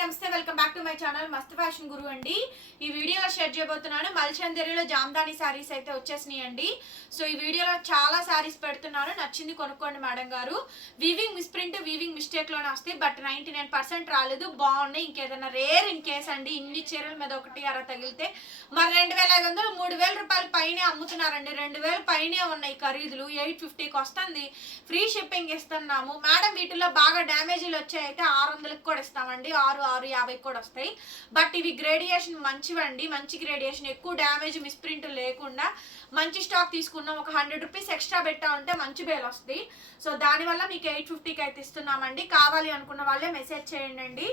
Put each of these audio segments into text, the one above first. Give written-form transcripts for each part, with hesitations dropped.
నమస్తే welcome back to my channel మస్త్ fashion గురు అండి. ఈ వీడియోలో షేర్ చేయబోతున్నాను మల్చందేరిలో జామ్దాని సారీస్ అయితే వచ్చేసినాయి అండి. సో ఈ వీడియోలో చాలా సారీస్ పెడుతున్నాను, నచ్చింది కొనుక్కోండి మేడం గారు. వీవింగ్ మిస్ప్రింట్ వీవింగ్ మిస్టేక్ లోనే వస్తాయి, బట్ 99% రాలేదు, బాగున్నాయి. ఇంకేదైనా రేర్ ఇన్ కేస్ అండి, ఇన్ని చీరల మీద ఒకటి అర తగిలితే మరి 2500 3000 రూపాయలు పైనే అమ్ముతున్నారండి. 2000 పైనే ఉన్నాయి ఖరీదులు. 850కి వస్తుంది, ఫ్రీ షిప్పింగ్ ఇస్తున్నాము మేడం. వీటిలో బాగా డ్యామేజీలు వచ్చాయి అయితే 600కి కూడా ఇస్తామండి, 650 కూడా వస్తాయి. బట్ ఇవి గ్రేడియేషన్ మంచివండి, మంచి గ్రేడియేషన్, ఎక్కువ డ్యామేజ్ మిస్ప్రింట్ లేకుండా మంచి స్టాక్ తీసుకున్నాం. ఒక 100 రూపీస్ ఎక్స్ట్రా పెట్టా ఉంటే మంచి బేల్ వస్తుంది. సో దానివల్ల మీకు 850కి అయితే ఇస్తున్నామండి. కావాలి అనుకున్న వాళ్ళే మెసేజ్ చేయండి.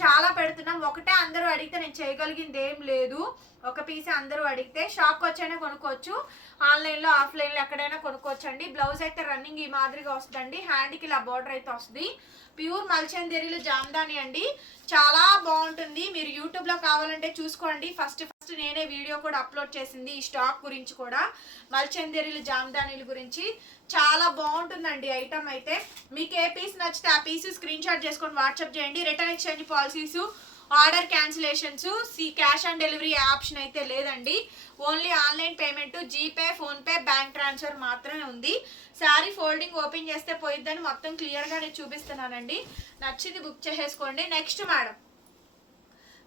చాలా పెడుతున్నాం, ఒకటే అందరూ అడిగితే నేను చేయగలిగింది ఏం లేదు. ఒక పీసే అందరూ అడిగితే షాప్కి వచ్చైనా కొనుక్కోవచ్చు, ఆన్లైన్లో ఆఫ్లైన్లో ఎక్కడైనా కొనుక్కోవచ్చు అండి. బ్లౌజ్ అయితే రన్నింగ్ ఈ మాదిరిగా వస్తుందండి, హ్యాండ్కి ఇలా బార్డర్ అయితే వస్తుంది. ప్యూర్ మల్చందేరిలో జామ్దాని అండి, చాలా బాగుంటుంది. మీరు యూట్యూబ్లో కావాలంటే చూసుకోండి. ఫస్ట్ నేనే వీడియో కూడా అప్లోడ్ చేసింది ఈ స్టాక్ గురించి కూడా, మల్చందేరిలో జామ్దానీల గురించి. చాలా బాగుంటుందండి ఐటమ్ అయితే. మీకు ఏ పీస్ నచ్చితే ఆ పీస్ స్క్రీన్ షాట్ చేసుకొని వాట్సాప్ చేయండి. Return exchange policies, order cancellations, cash on delivery option అయితే లేదండి. Only online payment, GPay, PhonePe, bank transfer మాత్రమే ఉంది. శారీ ఫోల్డింగ్ ఓపెన్ చేస్తే పోయిద్దని మొత్తం క్లియర్గా నేను చూపిస్తున్నానండి. నచ్చింది బుక్ చేసేసుకోండి. నెక్స్ట్ మేడం,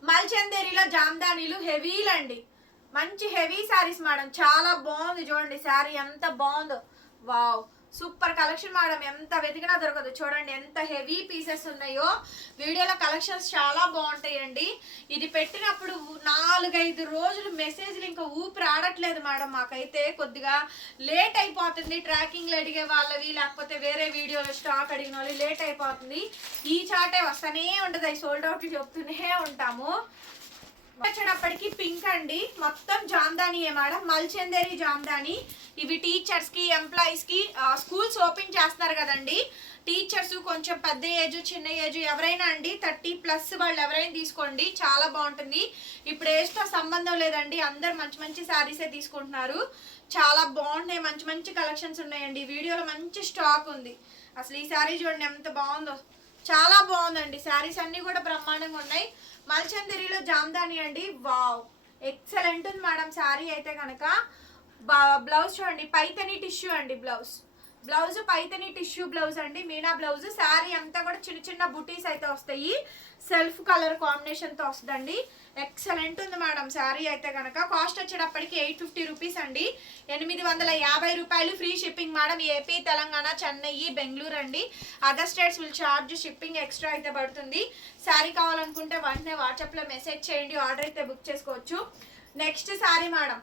మల్చందేరిలో జామ్దానీలు హెవీలండి, మంచి హెవీ శారీస్ మేడం. చాలా బాగుంది చూడండి, శారీ ఎంత బాగుందో, వావ్ సూపర్ కలెక్షన్ మేడం. ఎంత వెతికినా దొరకదు, చూడండి ఎంత హెవీ పీసెస్ ఉన్నాయో. వీడియోలో కలెక్షన్స్ చాలా బాగుంటాయండి. ఇది పెట్టినప్పుడు 4-5 రోజులు మెసేజ్లు ఇంకా ఊపిరి ఆడట్లేదు మేడం. మాకైతే కొద్దిగా లేట్ అయిపోతుంది, ట్రాకింగ్లు అడిగే వాళ్ళవి, లేకపోతే వేరే వీడియోలో స్టాక్ అడిగిన వాళ్ళు లేట్ అయిపోతుంది. ఈ చాటే వస్తూనే ఉంటుంది, అవి సోల్డ్ అవుట్ చెప్తూనే ఉంటాము. వచ్చేటప్పటికి పింక్ అండి, మొత్తం జామ్దానియే మేడం, మల్చందేరి జామ్దాని. ఇవి టీచర్స్ కి, ఎంప్లాయీస్ కి, స్కూల్స్ ఓపెన్ చేస్తున్నారు కదండి, టీచర్స్ కొంచెం పెద్ద ఏజ్ చిన్న ఏజ్ ఎవరైనా అండి, 30+ వాళ్ళు ఎవరైనా తీసుకోండి, చాలా బాగుంటుంది. ఇప్పుడు ఏజ్తో సంబంధం లేదండి, అందరు మంచి మంచి శారీసే తీసుకుంటున్నారు. చాలా బాగున్నాయి, మంచి మంచి కలెక్షన్స్ ఉన్నాయండి. వీడియోలో మంచి స్టాక్ ఉంది. అసలు ఈ శారీ చూడండి ఎంత బాగుందో, చాలా బాగుందండి. శారీస్ అన్ని కూడా బ్రహ్మాండంగా ఉన్నాయి. మల్చందేరిలో జామ్దాని అండి, వావ్ ఎక్సలెంట్ ఉంది మేడం శారీ అయితే కనుక. బ్లౌజ్ చూడండి, పైతని టిష్యూ అండి. బ్లౌజ్ పైతని టిష్యూ బ్లౌజ్ అండి, మీనా బ్లౌజ్. శారీ అంతా కూడా చిన్న చిన్న బుటీస్ అయితే వస్తాయి, సెల్ఫ్ కలర్ కాంబినేషన్ తో వస్తుందండి. ఎక్సలెంట్ ఉంది మేడం శారీ అయితే కనుక. కాస్ట్ వచ్చేటప్పటికి 850 రూపీస్ అండి, 850 రూపాయలు. Free shipping madam, AP, Telangana, Chennai, Bengaluru అండి. Other states will charge shipping extra అయితే పడుతుంది. శారీ కావాలనుకుంటే వెంటనే వాట్సాప్లో మెసేజ్ చేయండి, ఆర్డర్ అయితే బుక్ చేసుకోవచ్చు. నెక్స్ట్ శారీ మేడం,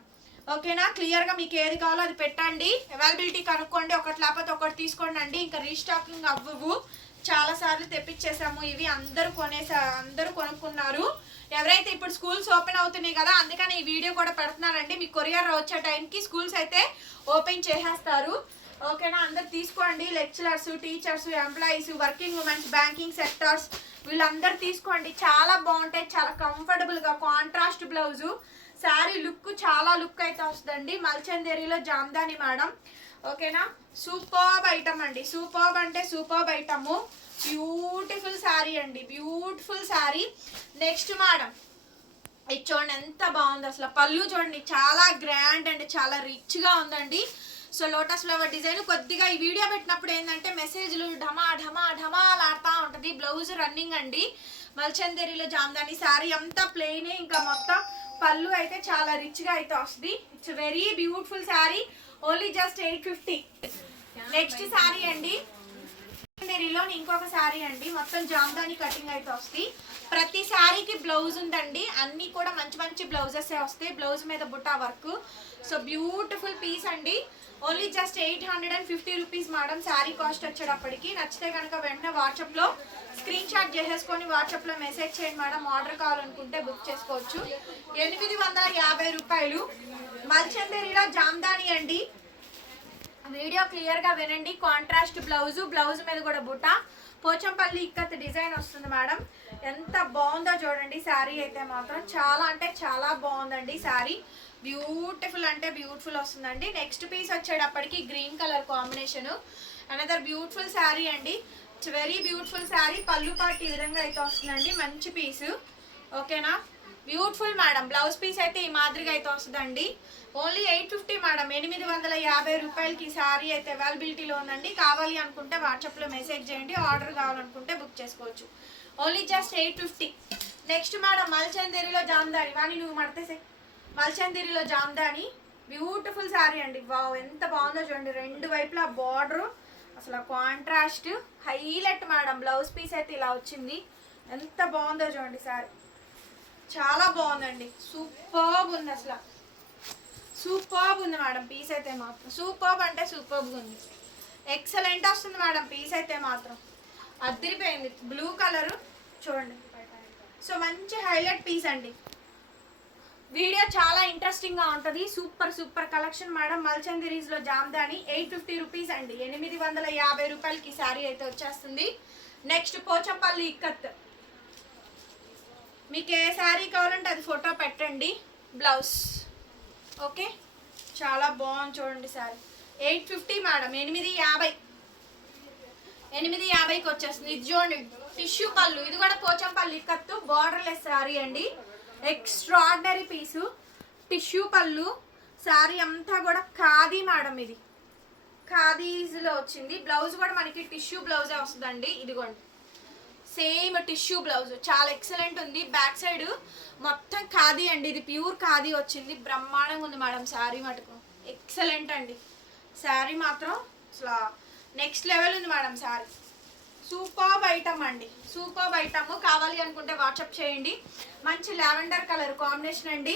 ఓకేనా. క్లియర్గా మీకు ఏది కావాలో అది పెట్టండి, అవైలబిలిటీ కనుక్కోండి, ఒకటి లేకపోతే ఒకటి తీసుకోండి అండి. ఇంకా రీస్టాకింగ్ అవ్వవు, చాలా సార్లు తెప్పించేసాము ఇవి. అందరూ కొనుక్కున్నారు. ఎవరైతే ఇప్పుడు స్కూల్స్ ఓపెన్ అవుతున్నాయి కదా, అందుకని ఈ వీడియో కూడా పెడుతున్నానండి. మీ కొరియర్ వచ్చే టైంకి స్కూల్స్ అయితే ఓపెన్ చేసేస్తారు, ఓకేనా. అందరు తీసుకోండి, lecturers, teachers, employees, working women's, banking sectors, వీళ్ళందరూ తీసుకోండి. చాలా బాగుంటాయి, చాలా కంఫర్టబుల్గా. కాంట్రాస్ట్ బ్లౌజు, శారీ లుక్ చాలా లుక్ అయితే వస్తుందండి. మల్చందేరిలో జామ్దాని మేడం, ఓకేనా. సూపర్బ్ ఐటమ్ అండి, సూపర్బ్ అంటే సూపర్బ్ ఐటమ్. బ్యూటిఫుల్ శారీ అండి, బ్యూటిఫుల్ శారీ. నెక్స్ట్ మేడం, ఇది చూడండి ఎంత బాగుంది అసలు. పళ్ళు చూడండి, చాలా గ్రాండ్ అండ్ చాలా రిచ్గా ఉందండి. So lotus flower design. కొద్దిగా ఈ వీడియో పెట్టినప్పుడు ఏంటంటే మెసేజ్లు ఢమా ఢమా ఢమాలు ఆడుతూ ఉంటుంది. బ్లౌజ్ రన్నింగ్ అండి, మల్చందేరిలో జామ్దాని. శారీ అంతా ప్లెయినే, ఇంకా మొత్తం పళ్ళు అయితే చాలా రిచ్గా అయితే వస్తుంది. It's very beautiful sari, only just 850. Next sari అండి, మల్చందేరిలో ఇంకొక శారీ అండి, మొత్తం జామ్దాని కటింగ్ అయితే వస్తుంది. ప్రతి శారీకి బ్లౌజ్ ఉందండి, అన్ని కూడా మంచి మంచి బ్లౌజెస్ వస్తాయి, బ్లౌజ్ మీద Butta work. So beautiful piece అండి, only just 850 rupees madam sari cost వచ్చేటప్పటికి. నచ్చితే కనుక వెంటనే వాట్సాప్లో స్క్రీన్ షాట్ చేసేసుకొని వాట్సాప్లో మెసేజ్ చేయండి మేడం. ఆర్డర్ కావాలనుకుంటే బుక్ చేసుకోవచ్చు. 850 రూపాయలు. మల్చందేరిలో జామ్దాని అండి, వీడియో క్లియర్గా వినండి. కాంట్రాస్ట్ బ్లౌజ్ మీద కూడా బుట్ట, పోచంపల్లి ఇక్కత్ డిజైన్ వస్తుంది మేడం. ఎంత బాగుందో చూడండి శారీ అయితే మాత్రం, చాలా అంటే చాలా బాగుందండి శారీ. బ్యూటిఫుల్ అంటే బ్యూటిఫుల్ వస్తుందండి. నెక్స్ట్ పీస్ వచ్చేటప్పటికి green colour combination, another beautiful sari అండి. It's very beautiful sari. పళ్ళు పాటు ఈ విధంగా అయితే వస్తుందండి. మంచి పీసు, ఓకేనా. Beautiful madam. బ్లౌజ్ పీస్ అయితే ఈ మాదిరిగా అయితే వస్తుందండి. Only 850 madam. 850 రూపాయలకి ఈ శారీ అయితే అవైలబిలిటీలో ఉందండి. కావాలి అనుకుంటే వాట్సాప్లో మెసేజ్ చేయండి. ఆర్డర్ కావాలనుకుంటే బుక్ చేసుకోవచ్చు. Only just 850. నెక్స్ట్ మేడం మల్చందేరిలో జామ్దాని. వాణి నువ్వు మడతేసే. మల్చందేరిలో జామ్దాని బ్యూటిఫుల్ శారీ అండి. వావ్ ఎంత బాగుందో చూడండి. రెండు వైపులా బార్డర్ అసలు contrast highlight madam. Blouse piece అయితే ఇలా వచ్చింది. ఎంత బాగుందో చూడండి శారీ. చాలా బాగుందండి. సూపర్బ్ ఉంది, అసలు సూపర్బ్ ఉంది మేడం. పీస్ అయితే మాత్రం సూపర్బ్ అంటే సూపర్బ్ ఉంది. ఎక్సలెంట్ వస్తుంది మేడం. పీస్ అయితే మాత్రం అదిరిపోయింది. బ్లూ కలర్ చూడండి. సో మంచి హైలైట్ పీస్ అండి. వీడియో చాలా ఇంట్రెస్టింగ్గా ఉంటుంది. Super super collection madam. మల్చందిరీస్లో జామ్దాని 850 రూపీస్ అండి. 850 రూపాయలకి శారీ అయితే వచ్చేస్తుంది. నెక్స్ట్ పోచంపల్లి ఇక్కత్. మీకు ఏ శారీ కావాలంటే అది ఫోటో పెట్టండి. Blouse okay. చాలా బాగుంది చూడండి శారీ. 850 మేడం. 850కి వచ్చేస్తుంది. ఇది చూడండి టిష్యూ పళ్ళు. ఇది కూడా పోచంపల్లి ఇక్కత్తు బార్డర్లెస్ శారీ అండి. ఎక్స్ట్రాడినరీ పీసు. టిష్యూ పళ్ళు. శారీ అంతా కూడా ఖాదీ మేడం. ఇది ఖాదీస్లో వచ్చింది. బ్లౌజ్ కూడా మనకి టిష్యూ బ్లౌజే వస్తుందండి. ఇదిగోండి సేమ్ టిష్యూ బ్లౌజ్. చాలా ఎక్సలెంట్ ఉంది. బ్యాక్ సైడ్ మొత్తం ఖాదీ అండి. ఇది ప్యూర్ ఖాదీ వచ్చింది. బ్రహ్మాండంగా ఉంది మేడం శారీ మటుకు. ఎక్సలెంట్ అండి శారీ మాత్రం. అసలు నెక్స్ట్ లెవెల్ ఉంది మేడం శారీ. సూపర్బ్ ఐటమ్ అండి. Superb item. కావాలి అనుకుంటే వాట్సాప్ చేయండి. మంచి లావెండర్ కలర్ కాంబినేషన్ అండి.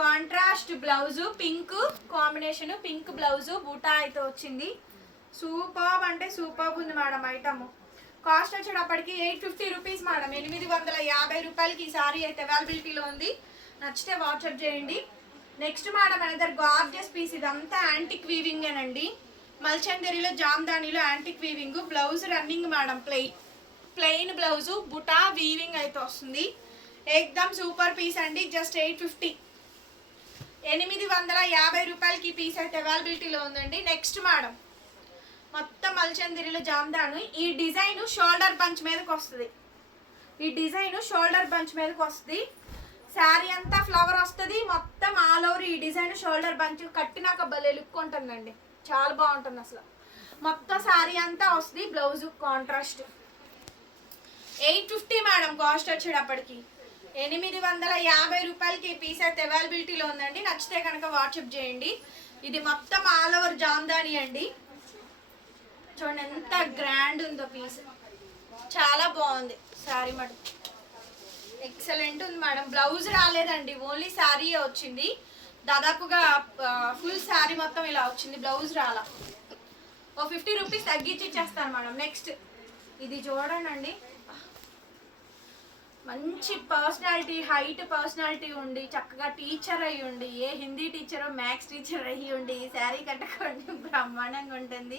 Contrast blouse, pink combination, pink blouse, బూటా అయితే వచ్చింది. సూపర్బ్ అంటే సూపర్బ్ ఉంది మేడం ఐటమ్. కాస్ట్ వచ్చేటప్పటికి 850 రూపీస్ మేడం. 850 రూపాయలకి ఈ శారీ అయితే అవైలబిలిటీలో ఉంది. నచ్చితే వాట్సాప్ చేయండి. Next madam another gorgeous piece. ఇదంతా యాంటిక్ వీవింగేనండి. మల్చందేరిలో జామ్దానిలో antique weaving. Blouse running madam. Plain blouse, బుటా వీవింగ్ అయితే వస్తుంది. ఎక్దమ్ సూపర్ పీస్ అండి. జస్ట్ 850. 850 రూపాయలకి ఈ పీస్ అయితే అవైలబిలిటీలో ఉందండి. నెక్స్ట్ మేడం మొత్తం మల్చందిరిలో జామ్దాను. ఈ డిజైన్ షోల్డర్ బంచ్ మీదకి వస్తుంది. ఈ డిజైన్ షోల్డర్ బంచ్ మీదకి వస్తుంది. శారీ అంతా ఫ్లవర్ వస్తుంది. మొత్తం ఆల్ ఓవర్ ఈ డిజైన్ షోల్డర్ బంచ్. కట్టినాక భలే లుక్ ఉంటుందండి. చాలా బాగుంటుంది అసలు. మొత్తం శారీ అంతా వస్తుంది. Blouse contrast. 850 మేడం కాస్ట్ వచ్చేటప్పటికి. 850 రూపాయలకి ఈ పీస్ అయితే అవైలబిలిటీలో ఉందండి. నచ్చితే కనుక వాట్సాప్ చేయండి. ఇది మొత్తం ఆల్ ఓవర్ జామ్దాని అండి. చూడండి ఎంత గ్రాండ్ ఉందో పీస్. చాలా బాగుంది శారీ మటు. ఎక్సలెంట్ ఉంది మేడం. బ్లౌజ్ రాలేదండి. ఓన్లీ శారీయే వచ్చింది. దాదాపుగా ఫుల్ శారీ మొత్తం ఇలా వచ్చింది. బ్లౌజ్ రాలా. ఓ 50 రూపీస్ తగ్గించి ఇచ్చేస్తాను మేడం. నెక్స్ట్ ఇది చూడండి. మంచి పర్సనాలిటీ, హైట్ పర్సనాలిటీ ఉండి చక్కగా టీచర్ అయ్యి ఉండి, ఏ హిందీ టీచరో మ్యాథ్స్ టీచర్ అయ్యి ఉండి ఈ శారీ కట్టుకోండి. బ్రహ్మాండంగా ఉంటుంది.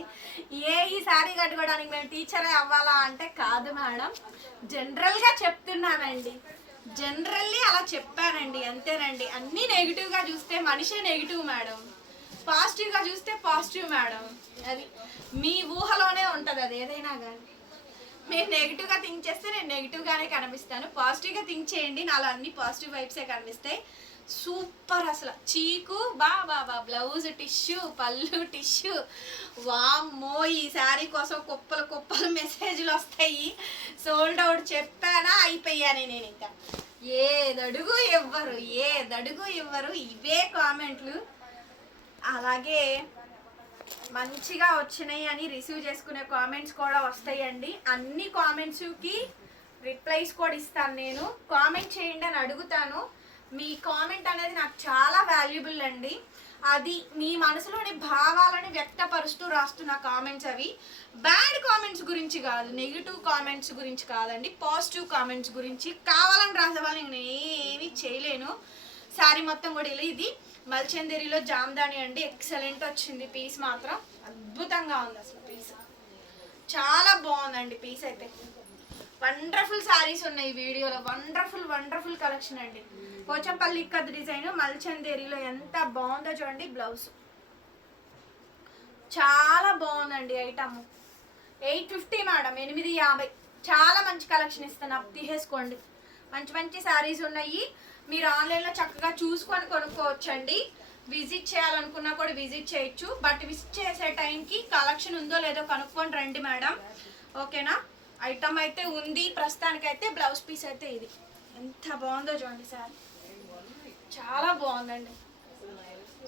ఈ శారీ కట్టుకోవడానికి మేము టీచరే అవ్వాలా అంటే కాదు మేడం. జనరల్గా చెప్తున్నానండి. జనరల్లీ అలా చెప్పానండి, అంతేనండి. అన్నీ నెగిటివ్గా చూస్తే మనిషే నెగిటివ్ మేడం. పాజిటివ్గా చూస్తే పాజిటివ్ మేడం. అది మీ ఊహలోనే ఉంటుంది. అది ఏదైనా కానీ మీరు నెగిటివ్గా థింక్ చేస్తే నేను నెగిటివ్గానే కనిపిస్తాను. పాజిటివ్గా థింక్ చేయండి. నాలో అన్ని పాజిటివ్ వైబ్సే కనిపిస్తాయి. సూపర్ అసలు. చీకు బాబా బ్లౌజ్ టిష్యూ, పళ్ళు టిష్యూ. వామ్మో ఈ శారీ కోసం కుప్పలు మెసేజ్లు వస్తాయి. సోల్డ్ అవుట్ చెప్పానా అయిపోయాను నేను. ఇంకా ఏదడుగు ఇవ్వరు. ఇవే కామెంట్లు. అలాగే మంచిగా వచ్చినాయి అని రిసీవ్ చేసుకునే కామెంట్స్ కూడా వస్తాయండి. అన్ని కామెంట్స్కి రిప్లైస్ కూడా ఇస్తాను నేను. కామెంట్ చేయండి అని అడుగుతాను. మీ కామెంట్ అనేది నాకు చాలా వాల్యుబుల్ అండి. అది మీ మనసులోని భావాలని వ్యక్తపరుస్తూ రాస్తున్న కామెంట్స్. అవి బ్యాడ్ కామెంట్స్ గురించి కాదు, నెగిటివ్ కామెంట్స్ గురించి కాదండి, పాజిటివ్ కామెంట్స్ గురించి. కావాలని రాసే వాళ్ళని నేను ఏమీ చేయలేను. శారీ మొత్తం కూడా ఇలా. ఇది మల్చందేరిలో జామ్దాని అండి. ఎక్సలెంట్ వచ్చింది పీస్ మాత్రం. అద్భుతంగా ఉంది అసలు పీస్. చాలా బాగుందండి పీస్ అయితే. వండర్ఫుల్ శారీస్ ఉన్నాయి ఈ వీడియోలో. వండర్ఫుల్ కలెక్షన్ అండి. పోచంపల్లి ఇక్కత్ డిజైన్ మల్చందేరిలో ఎంత బాగుందో చూడండి. బ్లౌజ్ చాలా బాగుందండి ఐటమ్. 850 మేడం, 850. చాలా మంచి కలెక్షన్ ఇస్తాను, తీసేసుకోండి. మంచి మంచి శారీస్ ఉన్నాయి, మీరు ఆన్లైన్లో చక్కగా చూసుకొని కొనుక్కోవచ్చండి. విజిట్ చేయాలనుకున్నా కూడా విజిట్ చేయొచ్చు, బట్ విజిట్ చేసే టైంకి కలెక్షన్ ఉందో లేదో కనుక్కొని రండి మేడం, ఓకేనా. ఐటమ్ అయితే ఉంది ప్రస్తుతానికైతే. బ్లౌజ్ పీస్ అయితే ఇది ఎంత బాగుందో చూడండి సారీ, చాలా బాగుందండి,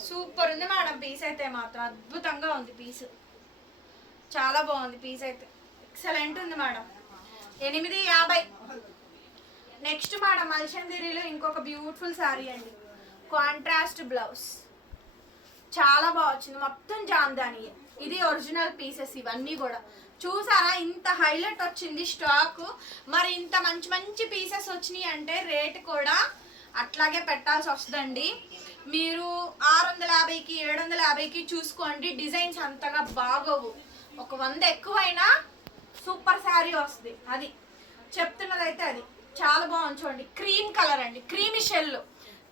సూపర్ ఉంది మేడం. పీస్ అయితే మాత్రం అద్భుతంగా ఉంది, పీస్ చాలా బాగుంది, పీస్ అయితే ఎక్సలెంట్ ఉంది మేడం. 850. నెక్స్ట్ మేడం మల్చందేరిలో ఇంకొక బ్యూటిఫుల్ శారీ అండి, కాంట్రాస్ట్ బ్లౌజ్, చాలా బాగా వచ్చింది, మొత్తం జామ్దాని. ఇది ఒరిజినల్ పీసెస్ ఇవన్నీ కూడా. చూసారా ఇంత హైలైట్ వచ్చింది స్టాక్. మరి ఇంత మంచి మంచి పీసెస్ వచ్చినాయి అంటే రేట్ కూడా అట్లాగే పెట్టాల్సి వస్తుందండి. మీరు 650కి 750కి చూసుకోండి, డిజైన్స్ అంతగా బాగోవు. ఒక 100 ఎక్కువైనా సూపర్ శారీ వస్తుంది, అది చెప్తున్నదైతే. అది చాలా బాగుంది చూడండి, క్రీమ్ కలర్ అండి, క్రీమీ షెల్లో,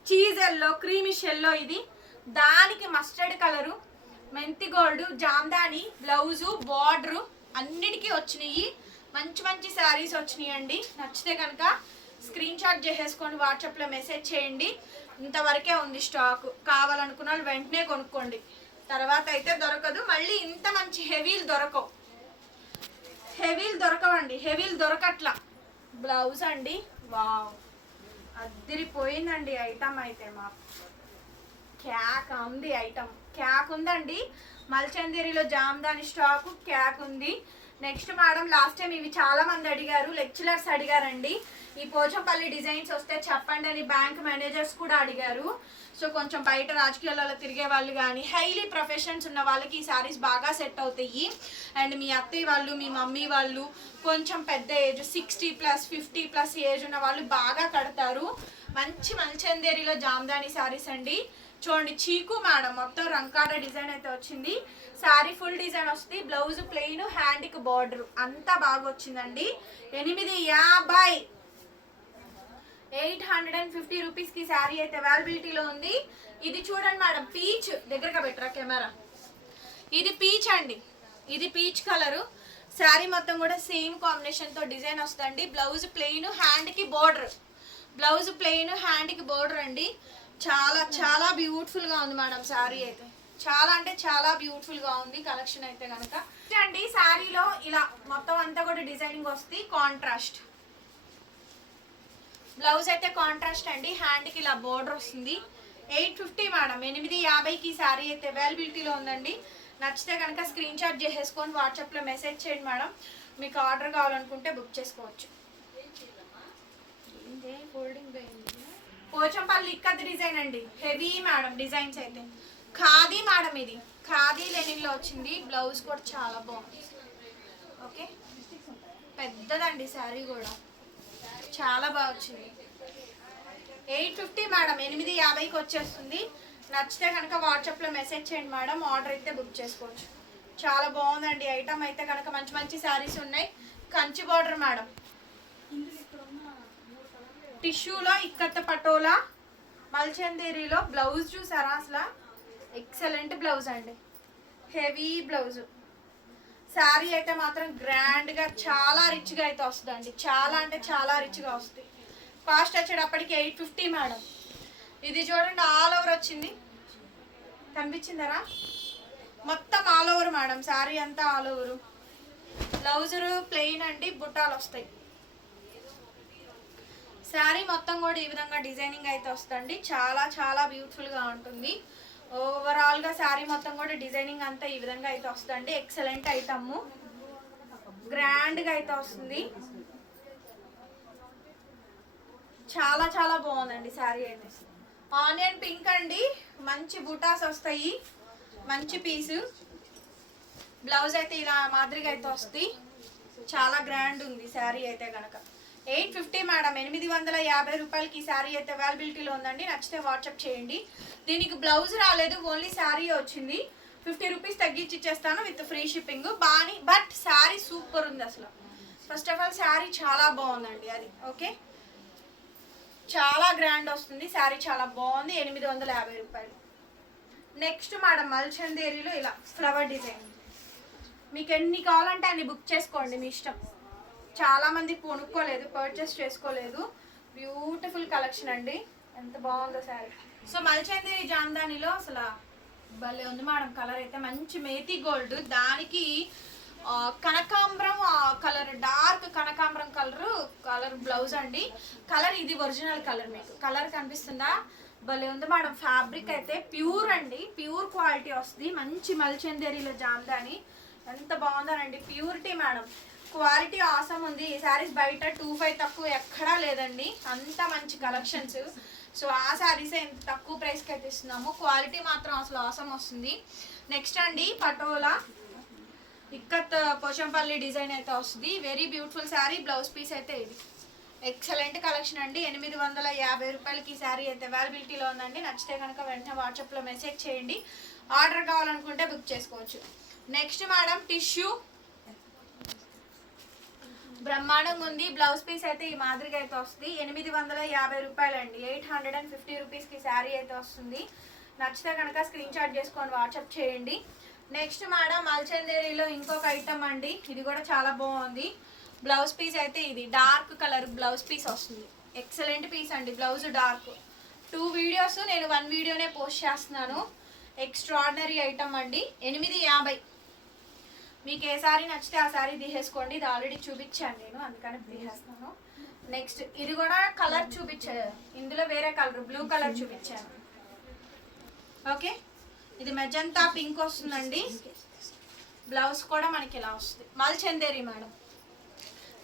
చీజ్ ఎల్లో క్రీమీ షెల్లో. ఇది దానికి మస్టర్డ్ కలరు, మెంతి గోల్డ్, జామ్దాని, బ్లౌజు, బార్డరు అన్నిటికీ వచ్చినాయి. మంచి మంచి శారీస్ వచ్చినాయి అండి. నచ్చితే కనుక స్క్రీన్ షాట్ చేసేసుకొని వాట్సాప్లో మెసేజ్ చేయండి. ఇంతవరకే ఉంది స్టాక్, కావాలనుకున్న వాళ్ళు వెంటనే కొనుక్కోండి, తర్వాత అయితే దొరకదు. మళ్ళీ ఇంత మంచి హెవీలు దొరకవు, హెవీలు దొరకవండి, హెవీలు దొరకట్లా. బ్లౌజ్ అండి, వావ్ అదిరిపోయిందండి ఐటమ్ అయితే. మా క్యాక్ ఉంది ఐటమ్, క్యాక్ ఉందండి. మల్చందేరిలో జామ్దాని స్టాకు క్యాక్ ఉంది. నెక్స్ట్ మేడం లాస్ట్ టైం ఇవి చాలా మంది అడిగారు, లెక్చరర్స్ అడిగారండి, ఈ పోచంపల్లి డిజైన్స్ వస్తే చెప్పండి అని బ్యాంక్ మేనేజర్స్ కూడా అడిగారు. సో కొంచెం బయట రాజకీయాలలో తిరిగే వాళ్ళు కానీ హైలీ ప్రొఫెషన్స్ ఉన్న వాళ్ళకి ఈ శారీస్ బాగా సెట్ అవుతాయి. అండ్ మీ అత్తయ్య వాళ్ళు, మీ మమ్మీ వాళ్ళు, కొంచెం పెద్ద ఏజ్ 60+, 50+ ఏజ్ ఉన్న వాళ్ళు బాగా కడతారు. మంచి మల్చందేరిలో జామ్దాని శారీస్ అండి. చూడండి చీకు మేడం, మొత్తం రంకాడ డిజైన్ అయితే వచ్చింది. శారీ ఫుల్ డిజైన్ వస్తుంది, బ్లౌజ్ ప్లెయిన్, హ్యాండ్కి బార్డర్ అంతా బాగా వచ్చిందండి. 850, 850 రూపీస్కి శారీ అయితే అవైలబిలిటీలో ఉంది. ఇది చూడండి మేడం, పీచ్ దగ్గరగా పెట్టరా కెమెరా, ఇది పీచ్ అండి, ఇది పీచ్ కలరు. శారీ మొత్తం కూడా సేమ్ కాంబినేషన్తో డిజైన్ వస్తుందండి. బ్లౌజ్ ప్లెయిన్, హ్యాండ్కి బార్డర్, బ్లౌజ్ ప్లెయిన్, హ్యాండ్కి బార్డర్ అండి. చాలా చాలా బ్యూటిఫుల్గా ఉంది మేడం శారీ అయితే, చాలా అంటే చాలా బ్యూటిఫుల్గా ఉంది కలెక్షన్ అయితే కనుక అండి. శారీలో ఇలా మొత్తం అంతా కూడా డిజైనింగ్ వస్తుంది, కాంట్రాస్ట్ బ్లౌజ్ అయితే కాంట్రాస్ట్ అండి, హ్యాండ్కి ఇలా బోర్డర్ వస్తుంది. 850 మేడం, 850కి శారీ అయితే అవైలబిలిటీలో ఉందండి. నచ్చితే కనుక స్క్రీన్ షాట్ చేసేసుకొని వాట్సాప్లో మెసేజ్ చేయండి మేడం, మీకు ఆర్డర్ కావాలనుకుంటే బుక్ చేసుకోవచ్చు. పోచంపల్లి ఇక్కత్ డిజైన్ అండి, హెవీ మేడం డిజైన్స్ అయితే. ఖాదీ మేడం, ఇది ఖాదీ లెనిన్లో వచ్చింది, బ్లౌజ్ కూడా చాలా బాగుంది. ఓకే, పెద్దదండి శారీ కూడా, చాలా బాగా వచ్చింది. 850 మేడం, 850కి వచ్చేస్తుంది. నచ్చితే కనుక వాట్సాప్లో మెసేజ్ చేయండి మేడం, ఆర్డర్ అయితే బుక్ చేసుకోవచ్చు. చాలా బాగుందండి ఐటమ్ అయితే కనుక. మంచి మంచి శారీస్ ఉన్నాయి. కంచి బార్డర్ మేడం, టిష్యూలో ఇక్కత్త పటోలా, మల్చందేరిలో బ్లౌజ్ చూసారా అసలు ఎక్సలెంట్ బ్లౌజ్ అండి, హెవీ బ్లౌజ్. శారీ అయితే మాత్రం గ్రాండ్గా చాలా రిచ్గా అయితే వస్తుందండి, చాలా అంటే చాలా రిచ్గా వస్తుంది. కాస్ట్ వచ్చేటప్పటికి 850 మేడం. ఇది చూడండి ఆల్ ఓవర్ వచ్చింది, కనిపించిందరా, మొత్తం ఆల్ ఓవర్ మేడం, శారీ అంతా ఆల్ ఓవర్. బ్లౌజ్ ప్లెయిన్ అండి, బుట్టాలు వస్తాయి. శారీ మొత్తం కూడా ఈ విధంగా డిజైనింగ్ అయితే వస్తుంది, చాలా చాలా బ్యూటిఫుల్గా ఉంటుంది. ఓవరాల్గా శారీ మొత్తం కూడా డిజైనింగ్ అంతా ఈ విధంగా అయితే వస్తుంది. ఎక్సలెంట్ ఐటమ్, గ్రాండ్గా అయితే వస్తుంది, చాలా చాలా బాగుందండి శారీ అయితే. ఆనియన్ పింక్ అండి, మంచి బుటాస్ వస్తాయి, మంచి పీసు. బ్లౌజ్ అయితే ఇలా మాదిరిగా అయితే వస్తుంది, చాలా గ్రాండ్ ఉంది శారీ అయితే కనుక. 850 మేడం, 850 రూపాయలకి శారీ అయితే అవైలబిలిటీలో ఉందండి. నచ్చితే వాట్సాప్ చేయండి. దీనికి బ్లౌజ్ రాలేదు, ఓన్లీ శారీ వచ్చింది. 50 రూపీస్ తగ్గించి ఇచ్చేస్తాను విత్ ఫ్రీ షిప్పింగ్. బాని బట్ శారీ సూపర్ ఉంది అసలు. ఫస్ట్ ఆఫ్ ఆల్ శారీ చాలా బాగుందండి, అది ఓకే, చాలా గ్రాండ్ వస్తుంది శారీ, చాలా బాగుంది. 850 రూపాయలు. నెక్స్ట్ మేడం మల్చందేరిలో ఇలా ఫ్లవర్ డిజైన్, మీకు ఎన్ని కావాలంటే అన్ని బుక్ చేసుకోండి, మీ ఇష్టం. చాలా మంది కొనుక్కోలేదు, పర్చేస్ చేసుకోలేదు. బ్యూటిఫుల్ కలెక్షన్ అండి, ఎంత బాగుందో శారీ. సో మల్చందేరి జామ్దానిలో అసలు భలే ఉంది మేడం. కలర్ అయితే మంచి మేతి గోల్డ్, దానికి కనకాంబరం కలర్, డార్క్ కనకాంబరం కలర్ బ్లౌజ్ అండి. కలర్ ఇది ఒరిజినల్ కలర్, మీకు కలర్ కనిపిస్తుందా? భలే ఉంది మేడం. ఫ్యాబ్రిక్ అయితే ప్యూర్ అండి, ప్యూర్ క్వాలిటీ వస్తుంది. మంచి మల్చందేరిలో జామ్దాని ఎంత బాగుందోనండి, ప్యూరిటీ మేడం. క్వాలిటీ ఆసం ఉంది. ఈ శారీస్ బయట 25 తక్కువ ఎక్కడా లేదండి, అంత మంచి కలెక్షన్స్. సో ఆ శారీసే ఇంత తక్కువ ప్రైస్కి అయితే ఇస్తున్నాము. క్వాలిటీ మాత్రం అసలు ఆసం వస్తుంది. నెక్స్ట్ అండి పటోలా ఇక్కత్ పోచంపల్లి డిజైన్ అయితే వస్తుంది. Very beautiful sari. Blouse piece అయితే ఇది ఎక్సలెంట్ కలెక్షన్ అండి. 850 రూపాయలకి ఈ శారీ అయితే అవైలబిలిటీలో ఉందండి. నచ్చితే కనుక వెంటనే వాట్సాప్లో మెసేజ్ చేయండి. ఆర్డర్ కావాలనుకుంటే బుక్ చేసుకోవచ్చు. నెక్స్ట్ మేడం టిష్యూ బ్రహ్మాండంగా ఉంది. బ్లౌజ్ పీస్ అయితే ఈ మాదిరిగా అయితే వస్తుంది. 850 రూపాయలు అండి, 850 రూపీస్కి శారీ అయితే వస్తుంది. నచ్చితే కనుక స్క్రీన్ షాట్ చేసుకొని వాట్సాప్ చేయండి. నెక్స్ట్ మేడం మల్చందేరిలో ఇంకొక ఐటమ్ అండి, ఇది కూడా చాలా బాగుంది. బ్లౌజ్ పీస్ అయితే ఇది డార్క్ కలర్ బ్లౌజ్ పీస్ వస్తుంది. ఎక్సలెంట్ పీస్ అండి, బ్లౌజ్ డార్క్. 2 వీడియోస్ నేను 1 వీడియోనే పోస్ట్ చేస్తున్నాను. ఎక్స్ట్రాడినరీ ఐటమ్ అండి. 850. మీకు ఏ శారీ నచ్చితే ఆ శారీ తీసేసుకోండి. ఇది ఆల్రెడీ చూపించాను నేను, అందుకని తీసేస్తాను. నెక్స్ట్ ఇది కూడా కలర్ చూపించాను, ఇందులో వేరే కలర్ బ్లూ కలర్ చూపించాను. ఓకే, ఇది మెజంతా పింక్ వస్తుందండి. బ్లౌజ్ కూడా మనకి ఇలా వస్తుంది. మల్చందేరి మేడం.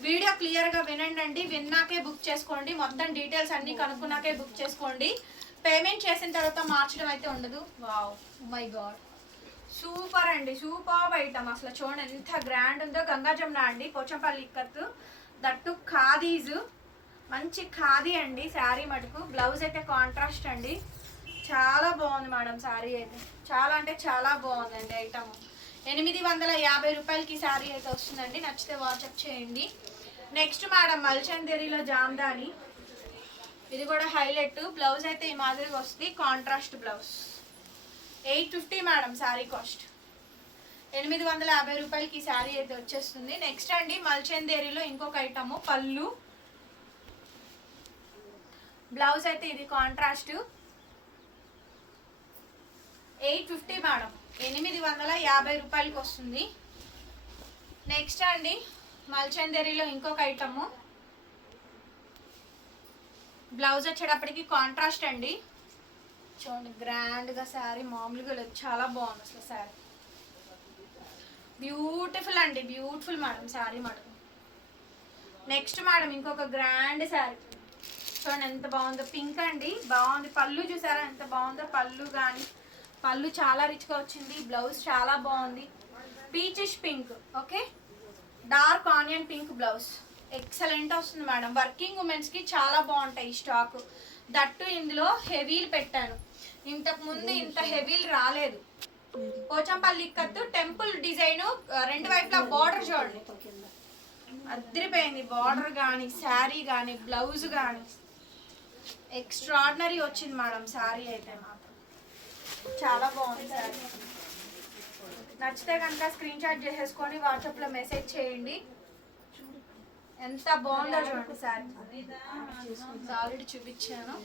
వీడియో క్లియర్గా వినండి, విన్నాకే బుక్ చేసుకోండి. మొత్తం డీటెయిల్స్ అన్నీ కనుక్కున్నాకే బుక్ చేసుకోండి. పేమెంట్ చేసిన తర్వాత మార్చడం అయితే ఉండదు. వావ్, మై గాడ్, సూపర్ అండి, సూపర్ ఐటమ్. అసలు చూడండి ఎంత గ్రాండ్ ఉందో. గంగా జమున అండి, పోచంపల్లి ఇక్కత్తు, దట్టు ఖాదీస్, మంచి ఖాదీ అండి శారీ మటుకు. బ్లౌజ్ అయితే కాంట్రాస్ట్ అండి, చాలా బాగుంది మేడం శారీ అయితే. చాలా అంటే చాలా బాగుందండి ఐటమ్. 850 రూపాయలకి శారీ అయితే వస్తుందండి. నచ్చితే వాట్సాప్ చేయండి. నెక్స్ట్ మేడం మల్చందేరిలో జామ్దాని, ఇది కూడా హైలైట్. బ్లౌజ్ అయితే ఈ మాదిరిగా వస్తుంది, contrast blouse. 850 madam sari cost. 850 రూపాయలకి ఈ శారీ అయితే వచ్చేస్తుంది. నెక్స్ట్ అండి మల్చందేరిలో ఇంకొక ఐటమ్ పళ్ళు. బ్లౌజ్ అయితే ఇది కాంట్రాస్ట్. 850 మేడం, 850 రూపాయలకి వస్తుంది. నెక్స్ట్ అండి మల్చందేరిలో ఇంకొక ఐటమ్. బ్లౌజ్ వచ్చేటప్పటికి కాంట్రాస్ట్ అండి. చూడండి గ్రాండ్గా శారీ, మామూలుగా లేదు, చాలా బాగుంది అసలు శారీ. బ్యూటిఫుల్ అండి, beautiful madam sari madam. Next madam ఇంకొక గ్రాండ్ శారీ, చూడండి ఎంత బాగుందో. పింక్ అండి, బాగుంది. పళ్ళు చూసారా ఎంత బాగుందో, పళ్ళు కానీ పళ్ళు చాలా రిచ్గా వచ్చింది. బ్లౌజ్ చాలా బాగుంది, peachish pink. Okay, dark onion pink blouse excellent వస్తుంది మేడం. వర్కింగ్ ఉమెన్స్కి చాలా బాగుంటాయి ఈ స్టాక్. దట్టు ఇందులో హెవీలు పెట్టాను, ఇంతకు ముందు ఇంత హెవీలు రాలేదు. పోచంపల్లి కత్తు టెంపుల్ డిజైన్, 2 వైపులా బార్డర్ చూడండి, అదిరిపోయింది. బార్డర్ కానీ శారీ కానీ బ్లౌజ్ కానీ ఎక్స్ట్రాడినరీ వచ్చింది మేడం శారీ అయితే మాత్రం. చాలా బాగుంది శారీ. నచ్చితే కనుక స్క్రీన్ షాట్ చేసేసుకొని వాట్సాప్లో మెసేజ్ చేయండి. ఎంత బాగుందో చూడండి శారీ, ఆల్రెడీ చూపించాను.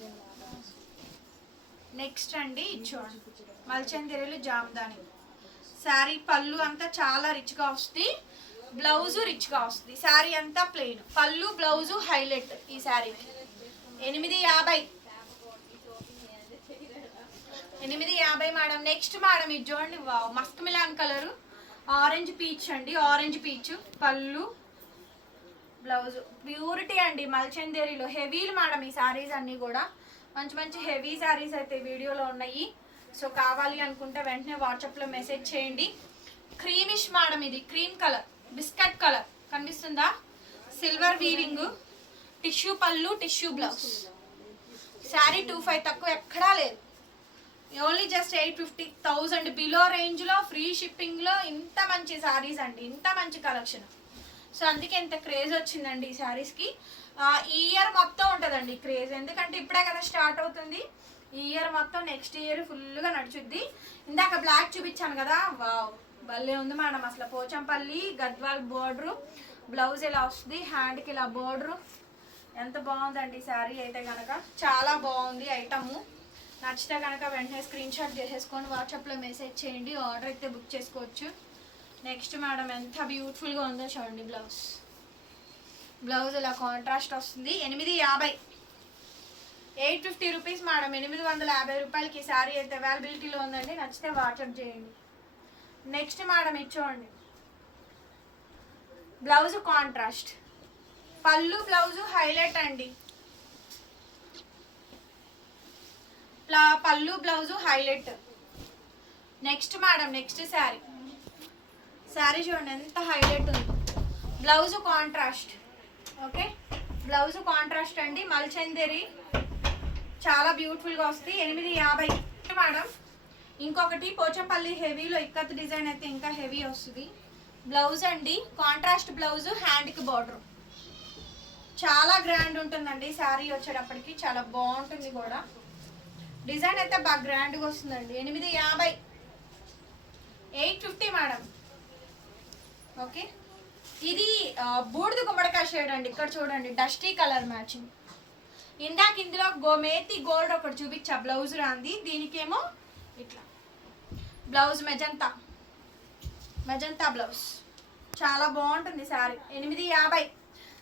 నెక్స్ట్ అండి చూడండి మల్చందేరిలో జామ్దాని శారీ. పళ్ళు అంతా చాలా రిచ్గా వస్తుంది, బ్లౌజు రిచ్గా వస్తుంది. శారీ అంతా ప్లెయిన్, పళ్ళు బ్లౌజు హైలైట్ ఈ శారీకి. 850 మేడం. నెక్స్ట్ మేడం ఇది చూడండి, muskmelon colour, orange peach అండి, ఆరెంజ్ పీచ్. పళ్ళు బ్లౌజ్ ప్యూరిటీ అండి. మల్చందేరిలో హెవీలు మేడం ఈ శారీస్ అన్నీ కూడా. మంచి మంచి హెవీ శారీస్ అయితే వీడియోలో ఉన్నాయి. సో కావాలి అనుకుంటే వెంటనే వాట్సాప్లో మెసేజ్ చేయండి. క్రీమిష్ మేడం, ఇది క్రీమ్ కలర్, బిస్కెట్ కలర్ కనిపిస్తుందా? సిల్వర్ వీవింగ్, టిష్యూ పళ్ళు, టిష్యూ బ్లౌజ్. శారీ 25 తక్కువ ఎక్కడా లేదు, ఓన్లీ జస్ట్ 850. 1000 బిలో రేంజ్లో ఫ్రీ షిప్పింగ్లో ఇంత మంచి శారీస్ అండి, ఇంత మంచి కలెక్షన్. సో అందుకే ఇంత క్రేజ్ వచ్చిందండి ఈ శారీస్కి. ఈ ఇయర్ మొత్తం ఉంటుందండి క్రేజ్, ఎందుకంటే ఇప్పుడే కదా స్టార్ట్ అవుతుంది. ఈ ఇయర్ మొత్తం, నెక్స్ట్ ఇయర్ ఫుల్గా నడుచుద్ది. ఇందాక బ్లాక్ చూపించాను కదా, వావ్ భలే ఉంది మేడం. అసలు పోచంపల్లి గద్వాల్ బోర్డరు, బ్లౌజ్ ఇలా వస్తుంది, హ్యాండ్కి ఇలా బోర్డరు. ఎంత బాగుందండి శారీ అయితే కనుక. చాలా బాగుంది ఐటము. నచ్చితే కనుక వెంటనే స్క్రీన్ షాట్ చేసేసుకొని వాట్సాప్లో మెసేజ్ చేయండి, ఆర్డర్ అయితే బుక్ చేసుకోవచ్చు. నెక్స్ట్ మేడం ఎంత బ్యూటిఫుల్గా ఉందో చూడండి. బ్లౌజ్ ఇలా కాంట్రాస్ట్ వస్తుంది. 850, 850 రూపీస్ మేడం. 850 రూపాయలకి శారీ అయితే అవైలబిలిటీలో ఉందండి. నచ్చితే వాట్సాప్ చేయండి. నెక్స్ట్ మేడం ఇది చూడండి. బ్లౌజ్ కాంట్రాస్ట్, పళ్ళు బ్లౌజ్ హైలైట్ అండి. పళ్ళు blouse highlight. Next madam next sari చూడండి ఎంత హైలైట్ ఉంది. Blouse contrast. Okay, blouse contrast అండి. మల్చందేరి చాలా బ్యూటిఫుల్గా వస్తుంది. 850 మేడం. ఇంకొకటి పోచంపల్లి హెవీలో ఇక్కత్ డిజైన్ అయితే ఇంకా హెవీ వస్తుంది. బ్లౌజ్ అండి కాంట్రాస్ట్ బ్లౌజ్, హ్యాండ్కి బార్డర్. చాలా గ్రాండ్ ఉంటుందండి శారీ వచ్చేటప్పటికి. చాలా బాగుంటుంది కూడా. డిజైన్ అయితే బాగా గ్రాండ్గా వస్తుందండి. 850, 850 మేడం. ఓకే, ఇది బూడిద గుమ్మడికాయ షేడ్ అండి. ఇక్కడ చూడండి డస్టీ కలర్ మ్యాచింగ్. ఇందాక ఇందులో మేతి గోల్డ్ ఒకటి చూపించా, బ్లౌజ్ రాంది. దీనికేమో ఇట్లా బ్లౌజ్ మెజంతా బ్లౌజ్. చాలా బాగుంటుంది శారీ. 850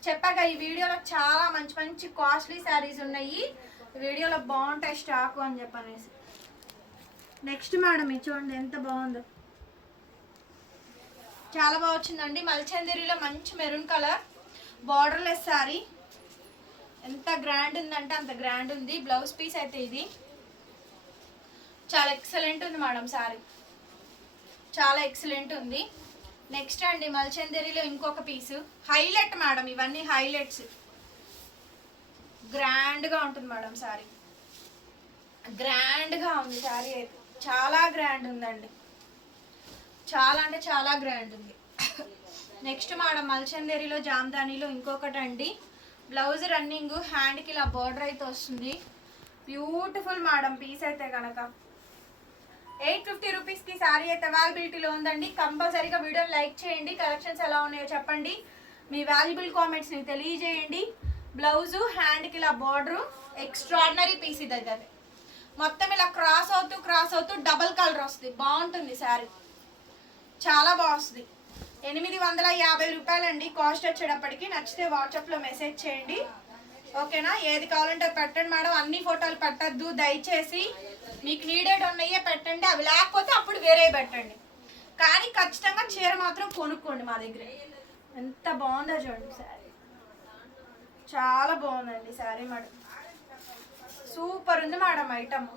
చెప్పాక. ఈ వీడియోలో చాలా మంచి మంచి కాస్ట్లీ శారీస్ ఉన్నాయి. వీడియోలో బాగుంటాయి స్టాకు అని చెప్పనేసి. నెక్స్ట్ మేడం ఇది చూడండి ఎంత బాగుందో. చాలా బాగా వచ్చిందండి. మల్చందేరిలో మంచి మెరూన్ కలర్ బార్డర్లెస్ శారీ. ఎంత గ్రాండ్ ఉందంటే అంత గ్రాండ్ ఉంది. బ్లౌజ్ పీస్ అయితే ఇది చాలా ఎక్సలెంట్ ఉంది మేడం. శారీ చాలా ఎక్సలెంట్ ఉంది. నెక్స్ట్ అండి మల్చందేరిలో ఇంకొక పీసు హైలైట్ మేడం. ఇవన్నీ హైలైట్స్. గ్రాండ్గా ఉంటుంది మేడం శారీ. గ్రాండ్గా ఉంది శారీ అయితే. చాలా గ్రాండ్ ఉందండి. చాలా అంటే చాలా గ్రాండ్ ఉంది. నెక్స్ట్ మేడం మల్చందేరిలో జామ్దానిలో ఇంకొకటి అండి. బ్లౌజ్ రన్నింగ్, హ్యాండ్కి ఇలా బార్డర్ అయితే వస్తుంది. బ్యూటిఫుల్ మేడం పీస్ అయితే కనుక. 850 రూపీస్కి శారీ అయితే అవైలబిలిటీలో ఉందండి. కంపల్సరీగా వీడియోని లైక్ చేయండి. కలెక్షన్స్ ఎలా ఉన్నాయో చెప్పండి. మీ వాల్యుబుల్ కామెంట్స్ని తెలియజేయండి. బ్లౌజు హ్యాండ్కి ఇలా బార్డరు. ఎక్స్ట్రాడినరీ పీస్ ఇది అయితే. మొత్తం ఇలా క్రాస్ అవుతూ డబల్ కలర్ వస్తుంది. బాగుంటుంది శారీ. చాలా బాగుంది. 850 రూపాయలండి కాస్ట్ వచ్చేటప్పటికి. నచ్చితే వాట్సాప్లో మెసేజ్ చేయండి. ఓకేనా? ఏది కావాలంటే పెట్టండి మేడం. అన్ని ఫోటోలు పెట్టద్దు దయచేసి. మీకు నీడెడ్ ఉన్నాయే పెట్టండి. అవి లేకపోతే అప్పుడు వేరే పెట్టండి. కానీ ఖచ్చితంగా చీర మాత్రం కొనుక్కోండి మా దగ్గర. ఎంత బాగుందో చూడండి శారీ. చాలా బాగుందండి శారీ మేడం. సూపర్ ఉంది మేడం ఐటమ్.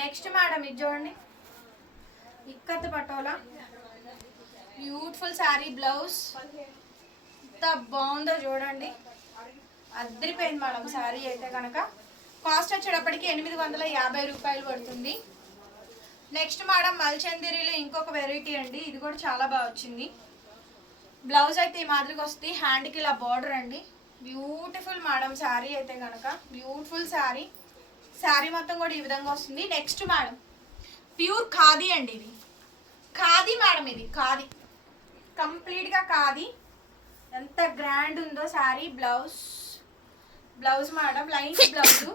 నెక్స్ట్ మేడం ఇది చూడండి. ఇక్కత్ పటోలా బ్యూటిఫుల్ శారీ. బ్లౌజ్ ఎంత బాగుందో చూడండి. అద్దరిపోయింది మేడం శారీ అయితే కనుక. కాస్ట్ వచ్చేటప్పటికి 850 రూపాయలు పడుతుంది. నెక్స్ట్ మేడం మల్చందేరిలో ఇంకొక వెరైటీ అండి. ఇది కూడా చాలా బాగా వచ్చింది. బ్లౌజ్ అయితే ఈ మాదిరిగా వస్తుంది. హ్యాండ్కి ఇలా బార్డర్ అండి. బ్యూటిఫుల్ మేడం శారీ అయితే కనుక. బ్యూటిఫుల్ శారీ. శారీ మొత్తం కూడా ఈ విధంగా వస్తుంది. నెక్స్ట్ మేడం ప్యూర్ ఖాదీ అండి. ఇది ఖాదీ మేడం. ఇది ఖాదీ, కంప్లీట్గా ఖాదీ. ఎంత గ్రాండ్ ఉందో sari. Blouse madam lines blouse.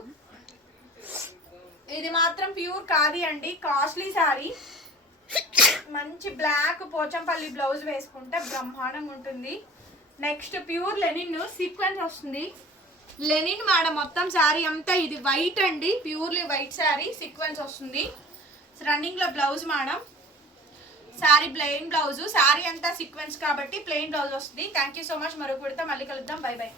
ఇది మాత్రం ప్యూర్ ఖాదీ అండి. కాస్ట్లీ శారీ. మంచి బ్లాక్ పోచంపల్లి బ్లౌజ్ వేసుకుంటే బ్రహ్మాండంగా ఉంటుంది. నెక్స్ట్ ప్యూర్ లెనిన్ సీక్వెన్స్ వస్తుంది. లెనిన్ మేడం మొత్తం శారీ అంతా. ఇది వైట్ అండి. Purely white sari. సీక్వెన్స్ వస్తుంది. రన్నింగ్లో blouse madam. Sari plain blouse. Sari అంతా సీక్వెన్స్ కాబట్టి ప్లెయిన్ బ్లౌజ్ వస్తుంది. Thank you so much. మరొక విడత మళ్ళీ కలుద్దాం. By by.